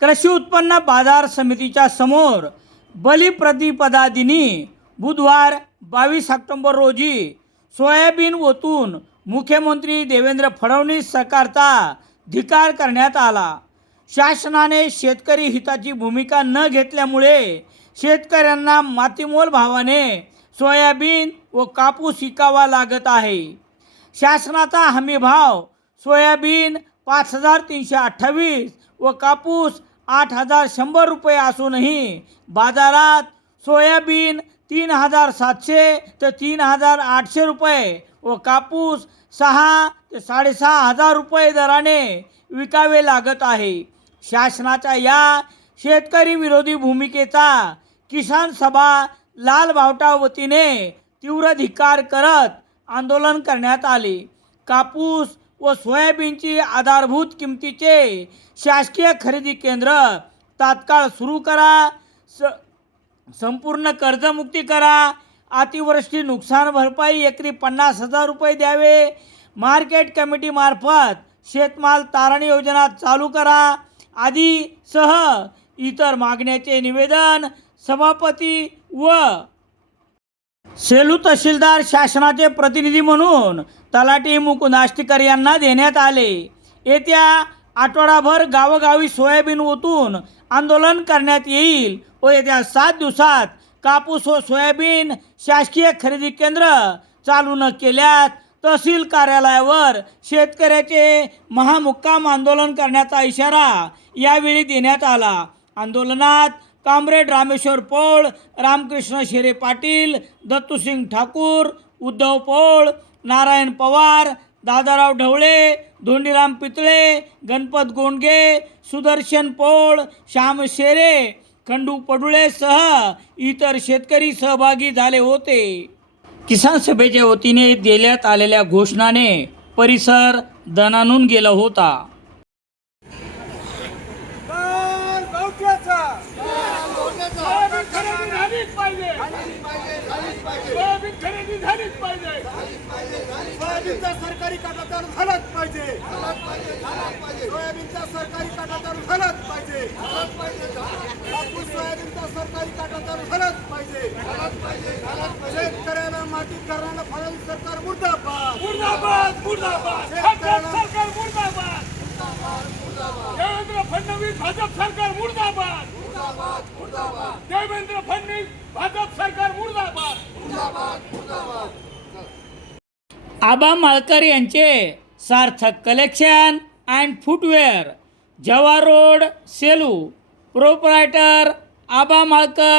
कृषी उत्पन्न बाजार समितीच्या समोर बलिप्रतिपदा दिनी बुधवार बावीस ऑक्टोंबर रोजी सोयाबीन ओतून मुख्यमंत्री देवेंद्र फडणवीस सरकारचा धिकार करण्यात आला. शासनाने शेतकरी हिताची भूमिका न घेतल्यामुळे शेतकऱ्यांना मातीमोल भावाने सोयाबीन व कापूस विकावा लागत आहे. शासनाचा हमीभाव सोयाबीन पाच हजार तीनशे अठ्ठावीस व कापूस आठ हजार शंभर रुपये असूनही बाजारात सोयाबीन तीन हजार सातशे ते तीन हजार आठशे रुपये व कापूस सहा ते साडेसहा हजार रुपये दराने विकावे लागत आहे. शासनाच्या या शेतकरी विरोधी भूमिकेचा किसान सभा लाल बावटा वतीने तीव्र धिक्कार करत आंदोलन करण्यात आले. कापूस व सोयाबीनची आधारभूत किमतीचे शासकीय खरेदी केंद्र तात्काळ सुरू करा स संपूर्ण कर्जमुक्ती करा अतिवृष्टी नुकसान भरपाई एकरी पन्नास हजार रुपये द्यावे मार्केट कमिटीमार्फत शेतमाल तारण योजना चालू करा आदी सह इतर मागण्याचे निवेदन सभापती व सेलू तहसीलदार शासनाचे प्रतिनिधी म्हणून तलाठी मुकुंद आष्टीकर यांना देण्यात आले. येत्या आठवडाभर गावोगावी सोयाबीन ओतून आंदोलन करण्यात येईल व येत्या सात दिवसात कापूस व सोयाबीन शासकीय खरेदी केंद्र चालू न केल्यास तहसील कार्यालयावर शेतकऱ्याचे महामुक्काम आंदोलन करण्याचा इशारा यावेळी देण्यात आला. आंदोलनात कामरेड रामेश्वर पोळ रामकृष्ण शेरे पाटील दत्तूसिंग ठाकूर उद्धव पोळ नारायण पवार दादाराव ढवळे धोंडीराम पितळे गणपत गोंडगे सुदर्शन पोळ श्याम शेरे खंडू पडुळेसह इतर शेतकरी सहभागी झाले होते. किसान सभेच्या वतीने देण्यात आलेल्या घोषणाने परिसर दणानून गेला होता सोयाबीन खरेदी झालीच पाहिजे. सोयाबीन खरेदी झालीच पाहिजे. सोयाबीनचा सरकारी काटाचार झालाच पाहिजे. सोयाबीनचा सरकारी काटाचार झालाच पाहिजे. कापूस सोयाबीनचा सरकारी काटाचार झालाच पाहिजे. शेतकऱ्याला मातीत करणारा फडणवीस सरकार मुर्दाबाद. मुर्दाबाद मुर्दाबाद. सरकार मुर्दाबाद. देवेंद्र फडणवीस भाजप सरकार मुर्दाबाद. देवेंद्र फडणवीस भाजप सरकार मुर्दाबाद. आबा माळकर यांचे Sarthak collection and footwear Jawahar road Selu. Proprietor Aba Malkar.